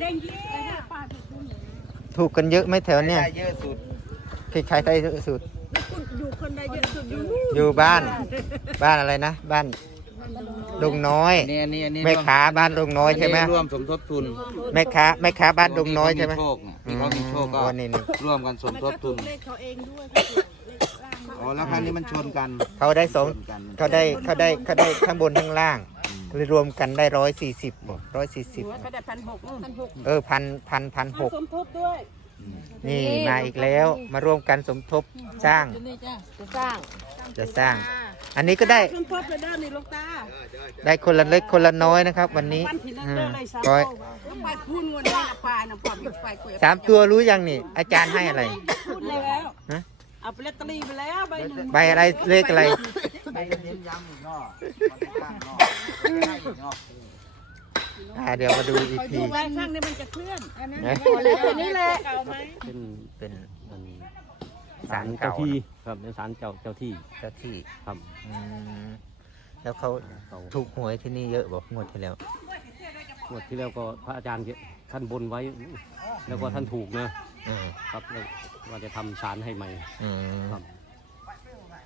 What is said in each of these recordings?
แดงเยี่ยป้าถูกด้วยถูกกันเยอะไหมแถวเนี่ยได้เยอะสุดพี่ใครได้เยอะสุด แล้วคุณอยู่คนใดเยอะสุดอยู่นู่นอยู่บ้าน บ้านอะไรนะ บ้านดงน้อยเนี่ยนี่อันนี้แม่ค้าบ้านดงน้อยใช่ไหมอันนี้ร่วมสมทบทุนแม่ค้าแม่ค้าบ้านดงน้อยใช่ไหม ที่เขามีโชคน่ะที่เขามีโชคก็วันนี้นี่ร่วมกันสมทบทุนเลขเขาเองด้วยเขาถูกเลขล่างอ๋อแล้วครั้งนี้มันชนกันเขาได้สองชนกันเขาได้เขาได้เขาได้ข้างบนข้างล่าง เลยรวมกันได้ร้อยสี่สิบบอกร้อยสี่สิบเขาได้พันหกพันหกเออพันพันพันหกสมทบด้วย นี่มาอีกแล้วมาร่วมกันสมทบสร้างนี่จ้ะจะสร้างจะสร้าง อันนี้ก็ได้สมทบเลยเด้อนี่ลูกตาได้คนละเล็กคนละน้อยนะครับ วันนี้วันที่นั่นอ่าเด้อเลยสามร้อยไปพูดเงินได้ละปลานะปลาบิดไฟกุยสามตัวรู้ยังนี่ อาจารย์ให้อะไรพูดแล้วฮะ เอาไปลอตเตอรี่ไปแล้วใบหนึ่งใบอะไรเลขอะไรไปเน้นย้ำอีกเนาะวันที่ข้างเนาะให้อีกเนาะอ่าเดี๋ยวมาดูอีกคอยทีดูไว้ข้างนี้มันจะเคลื่อนอันนั้นนะพอแล้วตัวนี้แหละเก่าไหมเป็นเป็นมันศาลเจ้าเก่าที่ครับเป็นศาลเจ้าเจ้าที่เจ้าที่ครับอืมแล้วเขาถูกหวยที่นี่เยอะบอกงวดที่แล้วงวดที่แล้วก็พระอาจารย์ ท่านบนไว้ แล้วก็ท่านถูกนะอืมครับแล้วว่าจะทำศาลให้ใหม่อืม ครับ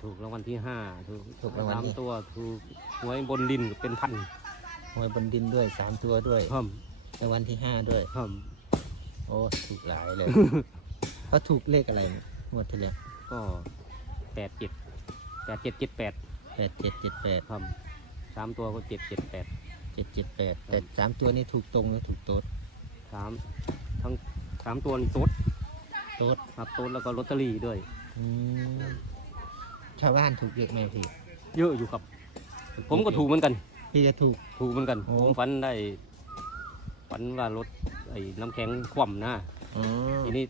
ถูกรางวัลที่ห้าถูกถูกรางวัลสามที่ ตัวถูกหวยบนดินเป็นพันหวยบนดินด้วยสามตัวด้วยครับในวันที่ห้าด้วย ครับโอ้ถูกหลายเลย เขาถูกเลขอะไรงวดที่แล้วก็แปดเจ็ดแปดเจ็ดเจ็ดแปดแปดเจ็ดเจ็ดแปดครับสามตัวก็เจ็ดเจ็ดแปด เจ็ดเจ็ดแปดแต่สามตัวนี้ถูกตรงหรือถูกโต๊ด สามทั้งสามตัวนี่โต๊ดโต๊ดครับโต๊ดแล้วก็ลอตเตอรี่ด้วยอืมชาวบ้านถูกเยอะไหมพี่ เยอะอยู่ครับ ผมก็ถูกเหมือนกัน พี่จะถูก ถูกเหมือนกัน โอ้ ผมฝันได้ฝันว่ารถไอ้น้ำแข็งคว่ำนะอ๋อทีนี้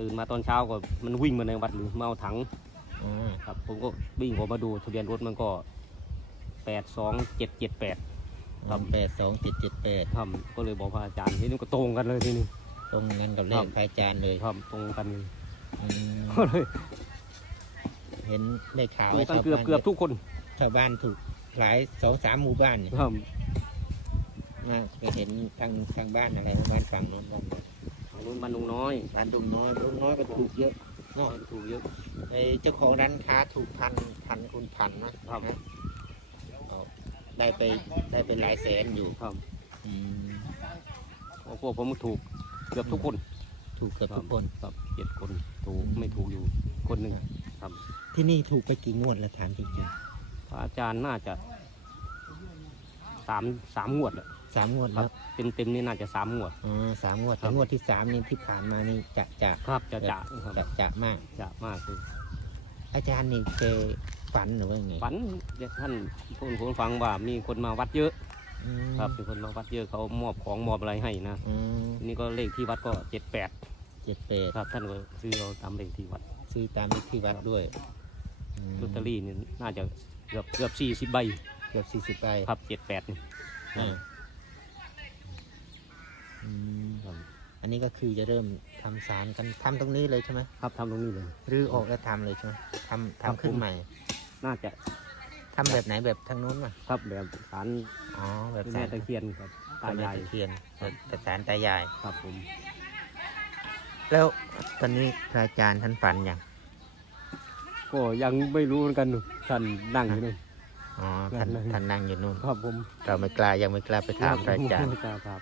ตื่นมาตอนเช้าก็มันวิ่งมาในวัดหรือมาเอาถัง อ๋อครับผมก็วิ่งออกมาดูทะเบียนรถมันก็แปดสองเจ็ดเจ็ดแปด ครับแปดสองเจ็ดเจ็ดแปดครับก็เลยบอกพระอาจารย์ทีนี้ก็ตรงกันเลยทีนี้ ตรงนั้นกับเลครัขบพระอาจารย์เลยครับตรงกันเลยอืมก็เลยเห็นได้ข่าวตรงว่ากันชาวเกือบบ้านเกือบทุกคนชาวบ้านถูกหลายสองสามหมู่บ้านเนี่ยครับนะไปเห็นทางทางบ้านอะไรบ้านฝั่งโน้นบ้านทางนู้นบ้านลุงน้อยบ้านดุงน้อยดุงน้อยก็ถูกเยอะเนาะถูกเยอะไอ้เจ้าของร้านค้าถูกพันพันคุณพันนะครับนะเอา ได้ไปได้ไปหลายแสนอยู่ครับอืมพวกผมก็ถูกเกือบทุกคนถูกเกือบทุกคนครับเจ็ดคนถูกไม่ถูกอยู่คนหนึ่งครับที่นี่ถูกไปกี่งวดแล้วถามจริงพระอาจารย์น่าจะสามสามงวดอะๆสามงวดคแล้รัวบเต็มเต็มๆนี่น่าจะสามงวดอ๋อสามงวดครัแต่บงวดที่สามนี่ที่ผ่านมานี่จะจะครับจะจะครับจะจะมากจะมากคืออาจารย์นี่เคย ฝันหรือว่าไงฝันท่านพูดผมฟังว่ามีคนมาวัดเยอะ อืมครับมีคนมาวัดเยอะเขามอบของมอบอะไรให้นะอืมทีนี้ก็เลขที่วัดก็เจ็ดแปดเจ็ดแปดครับท่านก็ซื้อเอาตามเลขที่วัดซื้อตามเลขที่วัดด้วยมลอตเตอรี่นี่น่าจะเกือบเกือบสี่สิบใบเกือบสี่สิบใบครับเจ็ดแปดนี่อ่าอืมอันนี้ก็คือจะเริ่มทำสารกันทำตรงนี้เลยใช่ไหมครับทำตรงนี้เลยหรือออกแล้วทำเลยใช่ไหมทำครับทำขึ้นผม ใหม่ น่าจะทำแบบไหนแบบทางนู้นป่ะครับแบบสารอ๋อแบบที่สาแม่รตะเคียนครับตายายตะเคียนแบบแต่สารตายาย ครับผม แล้วตอนนี้พระอาจารย์ท่านฝันยังก็ยังไม่รู้เหมือนกันท่านนั่งอยู่นี่ อ๋อท่านยังไม่ท่านนั่งอยู่นู่น ครับผมเราไม่กล้ายังไม่กล้าไปถามพระอาจารย์ไม่กล้าถาม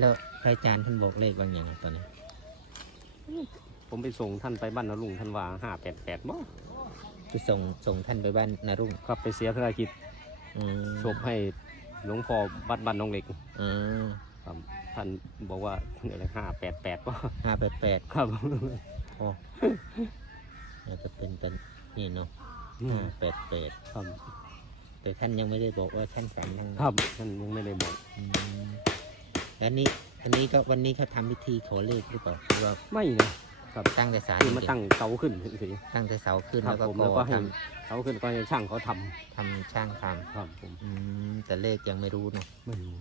แล้วพระอาจารย์ท่านบอกเลขบางอย่างตอนนี้ผมไปส่งท่านไปบ้านนาลุงท่านว่าห้าแปดแปดบ่ คือส่งส่งท่านไปบ้านนารุ่งครับไปเสียภารกิจอืมศพให้หลวงพ่อวัดบ้านน้องเหล็กอืมครับท่านบอกว่าอะไรห้าแปดแปดบ่ห้าแปดแปดครับโอ้อาจจะเป็นกันนี่เนาะห้าแปดแปดครับแต่ท่านยังไม่ได้บอกว่าท่านฝันทางครับท่านยังไม่ได้บอก อืมแล้วนี่อันนี้ก็วันนี้เขาทำพิธีขอเลขหรือเปล่าหรือว่าไม่นะ ครับตั้งแต่สารคือมาตั้งเสาขึ้นเฉยตั้งแต่เสาขึ้นๆครัแล้บวก็ผมขแล้วอก็ทให้เสาขึ้นก็ให้ช่างเขาทำำทำช่างทครับผมำอืมแต่เลขยังไม่รู้เนาะไม่รู้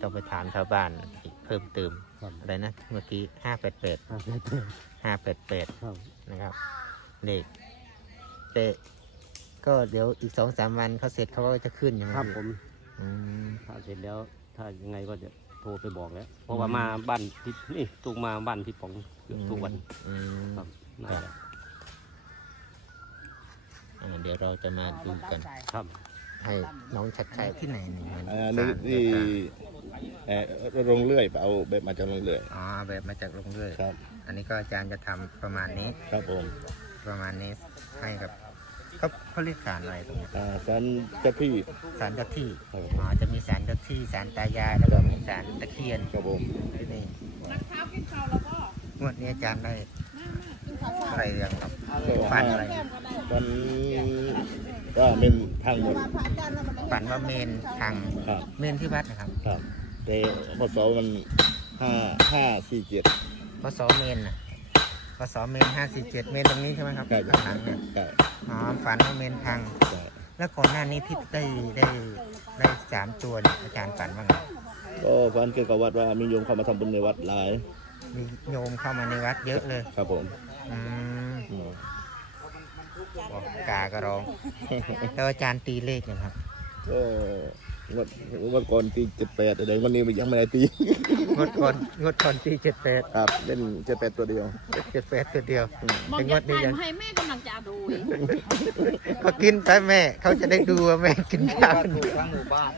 ต้องไปถามชาวบ้านอีกเพิ่มเติมครับอะไรนะเมื่อกี้ห้าแปดแปดห้าแปดแปดห้าแปดแปดครับนะครับเลขแต่ก็เดี๋ยวอีกสองสามวันเขาเสร็จเขาก็จะขึ้นใช่ไหมครับพี่ผมอืมถ้าเสร็จแล้วถ้ายังไงก็จะ โทรไปบอกแล้ว เพราะว่ามาบ้านพี่นี่ตุกมาบ้านพี่ป๋องเกือบทุกวันอืมครับน่าจะอ่าเดี๋ยวเราจะมาดูกัน ครับให้น้องชัดชัยที่ไหนหนึ่งมันอ่านี่นี่เอ่อโรงเลื่อยเอาแบบมาจากโรงเลื่อย อ๋อแบบมาจากโรงเรื่อยครับ อันนี้ก็อาจารย์จะทำประมาณนี้ ครับผม ประมาณนี้ให้กับ เขาเขาเรียกสารอะไรตรงนี้อ่าสันเจ้าที่สารเจ้าที่ครับผมอ๋อจะมีสารเจ้าที่สารตายายแล้วก็มีสารตะเคียนครับผมนี่งวดนี้อาจารย์ได้อะไรยังครับก็ฝันอะไรวันก็เป็นทางหมดฝันว่าเมนทางครับ เมนที่วัดนะครับครับแต่พศมันห้าห้าสี่เจ็ดพศเมนนะ พศเมนห้าสี่เจ็ดเมนตรงนี้ใช่ไหมครับใช่ข้างหลังเนี่ยใช่อ๋อฝันว่าเมนทางใช่แล้วก่อนหน้านี้ที่ได้ได้ได้สามตัวเนี่ยอาจารย์ฝันว่าไงก็ฟันเกี่ยวกับวัดว่ามีโยมเข้ามาทำบุญในวัดหลายมีโยมเข้ามาในวัดเยอะเลยครับผมอืมอืมบอกกากระร้อง แล้วอาจารย์ตีเลขยังครับก็ งวดงวดก่อนตีเจ็ดแปดเดี๋ยววันนี้ยังไม่ได้ตี งดก่อนงดก่อนตีเจ็ดแปดครับเล่นเจ็ดแปดตัวเดียวเจ็ดแปดตัวเดียวมองเป็นงยัวดดไทนี้ยยังมาให้แม่กำลังจะดูอีกก็กินไปแม่ เขาจะได้ดูว่าแม่กินข้าวถูกทั้งหมู่บ้าน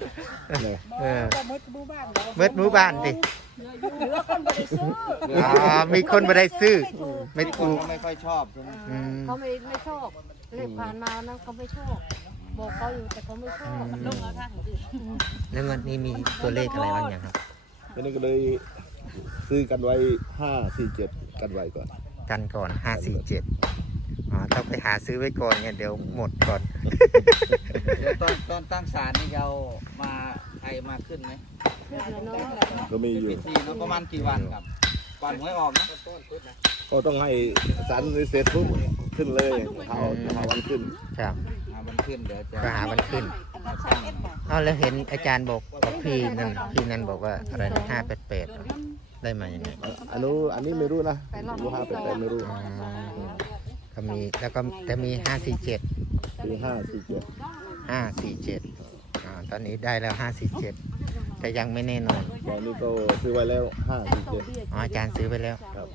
เนี่ยเออมดบูบ้านเมื่อหมู่บ้านดิเหลือคนบริสุทธิ์อ๋อมีคนมาได้ซื้อ ไม่คนถูกก็ไม่ค่อยชอบใช่ไหมอืมเขาไม่ไม่ชอบเลขผ่านมานะเขาไม่ชอบ บอกเขาอยู่แต่เขาไม่ชอบลงเอาทางอื่นแล้วงวดนี้มีตัวเลขอะไรบ้างยังครับวันนี้ก็เลยซื้อกันไว้ห้าสี่เจ็ดกันไว้ก่อน กันก่อนห้าสี่เจ็ดอ๋อต้องไปหาซื้อไว้ก่อนเนี่ยเดี๋ยวหมดก่อน เดี๋ยวตอนตอนตั้งศาลนี่เรามาใครมาขึ้นไหมขึ้นเลยเนาะก็มีอยู่ พิธีเนาะประมาณกี่วันครับ ก่อนหวยออกนะก็ต้องให้สันเสร็จปุ๊บขึ้นเลยเอาเอาวันขึ้นครับอ่ามันขึ้นเดี๋ยวจะก็หาวันขึ้นเอาแล้วเห็นอาจารย์บอกบอกพี่นั่นพี่นั่นบอกว่าอะไรนะห้าแปดแปดได้มายังไงอันนู้นอันนี้ไม่รู้นะรู้ห้าเป็นไปไม่รู้อ๋อก็มีแล้วก็แต่มีห้าสี่เจ็ดปีห้าสี่เจ็ดห้าสี่เจ็ดอ่าตอนนี้ได้แล้วห้าสี่เจ็ด แต่ยังไม่แน่นอน ตอนนี้ก็ซื้อไว้แล้วห้าสี่เจ็ดอ๋ออาจารย์ซื้อไปแล้วครับ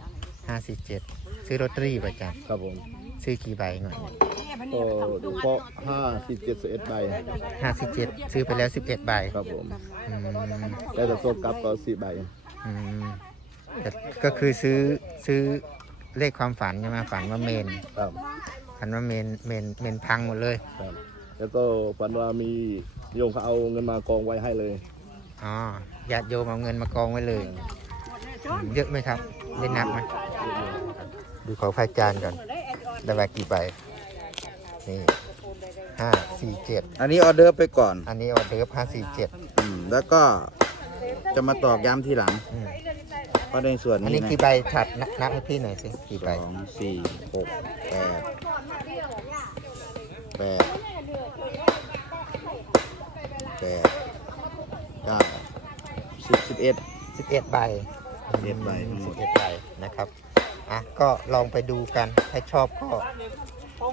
ห้าสี่เจ็ดซื้อลอตเตอรี่ป่ะอาจารย์ครับผมซื้อกี่ใบหน่อยก็ก็ห้าสี่เจ็ดสิบเอ็ดใบห้าสิบเจ็ดซื้อไปแล้วสิบเอ็ดใบครับผมอืมแล้วแต่ตัวกลับก็สี่ใบอืมแต่ก็คือซื้อซื้อเลขความฝันใช่ไหมฝันว่าเมนครับฝันว่าเมนเมนเมนพังหมดเลย ครับ แล้วก็ฝันว่ามีโยมเขาเอาเงินมากองไว้ให้เลย อ๋อญาติโยมเอาเงินมากองไว้เลย เยอะไหมครับ ได้นับไหมดูของพระอาจารย์ก่อนได้มากี่ใบนี่ห้าสี่เจ็ดอันนี้ออเดอร์ไปก่อน อันนี้ออเดิร์ฟห้าสี่เจ็ดอืมแล้วก็จะมาตอกย้ำทีหลังก็ในส่วนอันนี้นี้นะกี่ใบถัดนับนับให้พี่หน่อยสิกี่สใบองสี่หกแปดแปดแปดเก้าสิบสิบเอ็ดสิบเอ็ดใบ11ใบสิบเอ็ดใบนะครับอะก็ลองไปดูกันถ้าชอบก็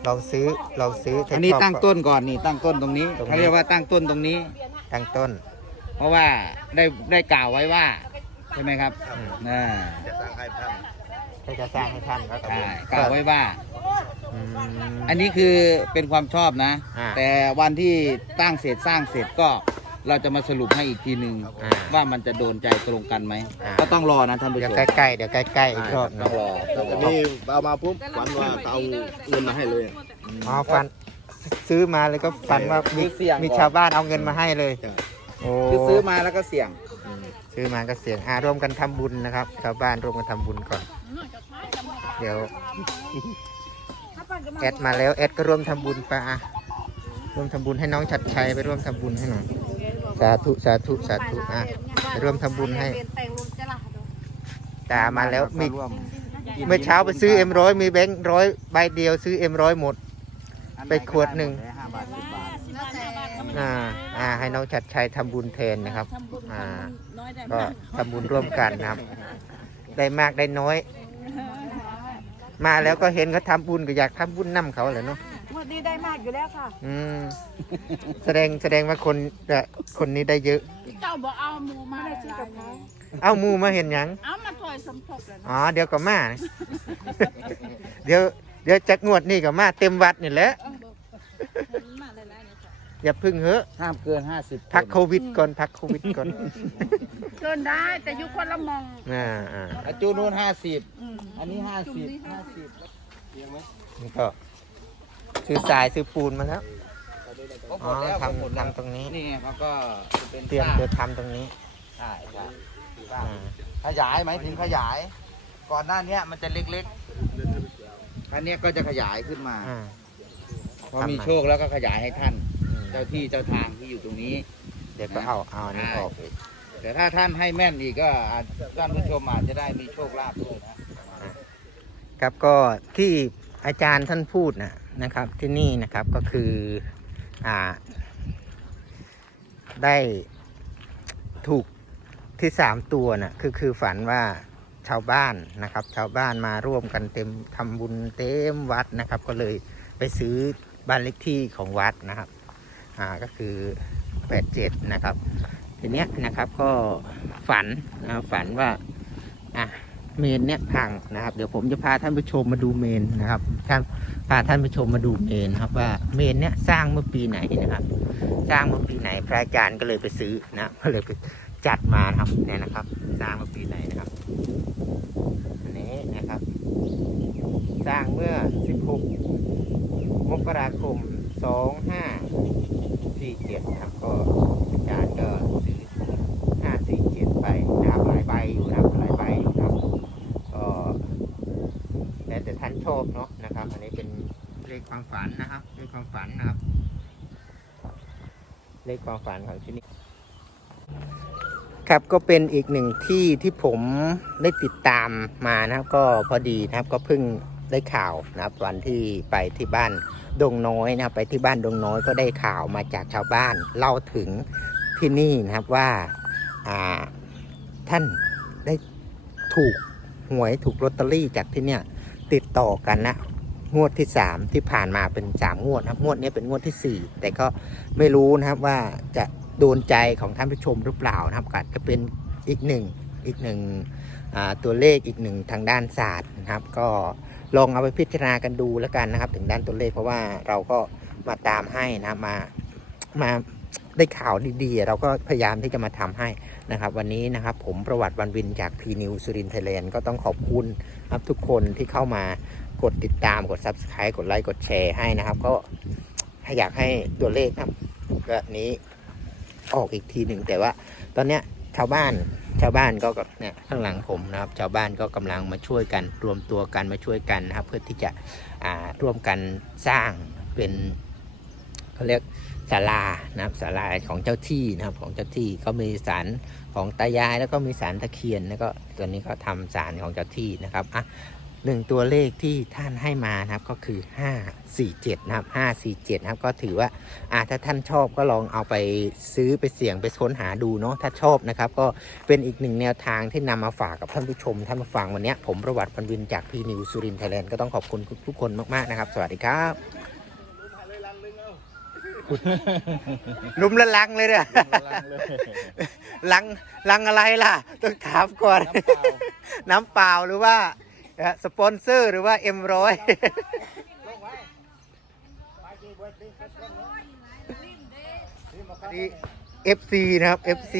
ลองซื้อลองซื้อถ้าอันนี้ชบตั้งก็ต้นก่อนนี่ตั้งต้นตรงนี้ตรงนี้ เขาเรียกว่าตั้งต้นตรงนี้ ตั้งต้น เพราะว่าได้ได้กล่าวไว้ว่าใช่ไหมครับอืม อ่าจะสร้างให้ท่านถ้าจะสร้างให้ท่านก็ใช่กล่าวไว้ว่า อืม อันนี้คือเป็นความชอบนะ อ่า แต่วันที่ตั้งเสร็จสร้างเสร็จก็ เราจะมาสรุปให้อีกทีหนึ่งอ่า ว่ามันจะโดนใจตรงกันไหมอ่า ก็ต้องรอนะท่านผู้เดี๋ชยวมใกล้ๆเดี๋ยวใกล้ๆอีกรอบหนึต้องงรอต้องรอันอนี้เอามาปุ๊บฝันว่าเขาเอาเงินมาให้เลย อ๋อฟันซื้อมาเลยก็ฟันว่ามีมีชาวบ้านเอาเงินมาให้เลยใช่ โอ้คือซื้อมาแล้วก็เสี่ยง ซื้อมาก็เสียงอ่าร่วมกันทำบุญนะครับ ชาวบ้านร่วมกันทำบุญก่อน เดี๋ยวแอดมาแล้วแอดก็ร่วมทำบุญไปอะร่วมทำบุญให้น้องชัดชัยไปร่วมทำบุญให้หน่อย สาธุสาธุสาธุอะไปร่วมทำบุญให้เปลี่ยนแต่งรถจะละดูตามาแล้วมีร่วมเมื่อเช้าไปซื้อเอ็มร้อยมีแบงค์ร้อยใบเดียวซื้อเอ็มร้อยหมด ไปขวดหนึ่ง ห้าบาทสิบบาทแล้วแต่อ่าอ่าให้น้องชัดชัยทำบุญแทนนะครับ ทำบุญอ่า น้อยได้ก็มากทำบุญร่วมกันนะครับ ได้มากได้น้อย มาแล้วก็เห็นเขาทำบุญก็อยากทำบุญนํเขาแหละเนาะง วดดนี้ได้มากอยู่แล้วค่ะอืมแสดงแสดงว่าคนเอ่อคนนี้ได้เยอะเจ้าบอกเอาหมูมาได้ซื้อกับเขาเอ้าหมูมาเห็นหยัง เอามาถอยสมทบเลยอ๋อเดี๋ยวก็มาเดี๋ยวเดี๋ยวจักงวดนี่ก็มาเต็มวัดนี่แหละมาหลายๆเนี่ยค่ะอย่าพึ่งเหอะห้ามเกินห้าสิบพักโควิดก่อนพักโควิดก่อนเกินได้แต่อยู่คนละมองอ่าอ่าอาจูนู้นห้าสิบอันนี้ห้าสิบห้าสิบนี่ก็ ซื้อทรายซื้อปูนมาแล้วก็หอ๋มอดแล้วทำหมดแล้วทำตรงนี้ นี่ไงเขาก็จะเป็นเตรียมสางจะทำตรงนี้ ใช่ใช่ที่ว่าอ่าขยายไหมายถึงขยาย ก่อนหน้าเนี้ยมันจะเล็กๆอันเนี้ยก็จะขยายขึ้นมาอ่า พอทำมีไมโชคแล้วก็ขยายให้ท่านอืมเจ้าที่เจ้าทางที่อยู่ตรงนี้ เดี๋ยวก็เอาเอาอันนี้ออกอีกแต่ถ้าท่านให้แม่นอีกก็อาจท่านผู้ชมอาจจะได้มีโชคลาภด้วยนะครับก็ที่อาจารย์ท่านพูดนะ นะครับที่นี่นะครับก็คืออ่าได้ถูกที่สามตัวนะคือคือฝันว่าชาวบ้านนะครับ ชาวบ้านมาร่วมกันเต็มทำบุญเต็มวัดนะครับ ก็เลยไปซื้อบ้านเล็กที่ของวัดนะครับอ่าก็คือแปดเจ็ดนะครับ ทีเนี้ยนะครับก็ฝันนะฝันว่าอะเมนเนี่ยพังนะครับ เดี๋ยวผมจะพาท่านผู้ชมมาดูเมนนะครับท่าน พาท่านผู้ชมมาดูเมนนะครับว่าเมนเนี่ยสร้างเมื่อปีไหนนะครับ สร้างเมื่อปีไหนพระอาจารย์ก็เลยไปซื้อนะก็เลยไปจัดมาครับเนี่ยนะครับ สร้างเมื่อปีไหนนะครับอันนี้นะครับ สร้างเมื่อ 16 มกราคม 2547ครับก็อาจารย์ก็ซื้อ 547 ไปนะครับหลายใบอยู่นะครับหลายใบอยู่นะครับก็แล้วแต่ท่านชอบเนาะนะครับ อันนี้เป็นเลขความฝันนะครับเลขความฝันนะครับ เลขความฝันของที่นี่ครับก็เป็นอีกหนึ่งที่ที่ผมได้ติดตามมานะครับ ก็พอดีนะครับก็เพิ่งได้ข่าวนะครับวันที่ไปที่บ้านดงน้อยนะครับ ไปที่บ้านดงน้อยก็ได้ข่าวมาจากชาวบ้านเล่าถึงที่นี่นะครับว่าอ่าท่านได้ถูกหวยถูกลอตเตอรี่จากที่เนี่ยติดต่อกันนะ งวดที่3ที่ผ่านมาเป็น3งวดนะครับงวดนี้เป็นงวดทีสี่4แต่ก็ไม่รู้นะครับว่าจะโดนใจของท่านผู้ชมหรือเปล่านะครับก็จะเป็นอีกหนึ่งอีกหนึ่งตัวเลขอีกหนึ่งทางด้านศาสตร์นะครับ ก็ลองเอาไปพิจารณากันดูแล้วกันนะครับ ถึงด้านตัวเลขเพราะว่าเราก็มาตามให้นะมามาได้ข่าวดีๆ เราก็พยายามที่จะมาทำให้นะครับ วันนี้นะครับผมประวัติวันวินจากพีนิวสุรินทร์ไทยแลนด์ก็ต้องขอบคุณครับทุกคนที่เข้ามา กดติดตามกด subscribe กดไลค์กดแชร์ให้นะครับ ก็อยากให้ตัวเลขนะครับแบบนี้ออกอีกทีหนึ่งแต่ว่า ตอนเนี้ยชาวบ้านชาวบ้านก็เนี่ยข้างหลังผมนะครับ ชาวบ้านก็กำลังมาช่วยกันรวมตัวกันมาช่วยกันนะครับ เพื่อที่จะอ่าร่วมกันสร้างเป็นเขาเรียกศาลานะครับศาลาของเจ้าที่นะครับ ของเจ้าที่ก็มีศาลของตายายแล้วก็มีศาลตะเคียนแล้วก็ตอนนี้ก็ทำศาลของเจ้าที่นะครับอะ หนึ่งตัวเลขที่ท่านให้มานะครับก็คือ 547 นะครับ 547 นะครับก็ถือว่าอ่าถ้าท่านชอบก็ลองเอาไปซื้อไปเสี่ยงไปค้นหาดูเนาะถ้าชอบนะครับ ก็เป็นอีกหนึ่งแนวทางที่นำมาฝากกับท่านผู้ชม ท่านผู้ฟังวันเนี้ยผมประวัติพันวินจากพีนิวสุรินทร์ไทยแลนด์ก็ต้องขอบคุณทุกคนมากๆนะครับ สวัสดีครับลุมละลังเลยเนี่ยลังลังอะไรล่ะ ต้องถามก่อน น้ำเปล่าหรือว่า เอ่อสปอนเซอร์หรือว่าเอ็มร้อยนี่ FC นะครับ FC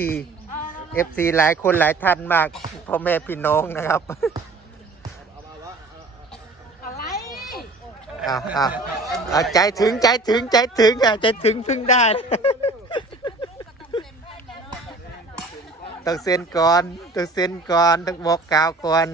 FC หลายคนหลายท่านมากพ่อแม่พี่น้องนะครับอะไรอ้าวอ้าวอ้าวใจถึงใจถึงใจถึงอะใจถึงพึ่งได้ ต้องเซ็นก่อนต้องเซ็นก่อนต้องบอกกล่าวก่อน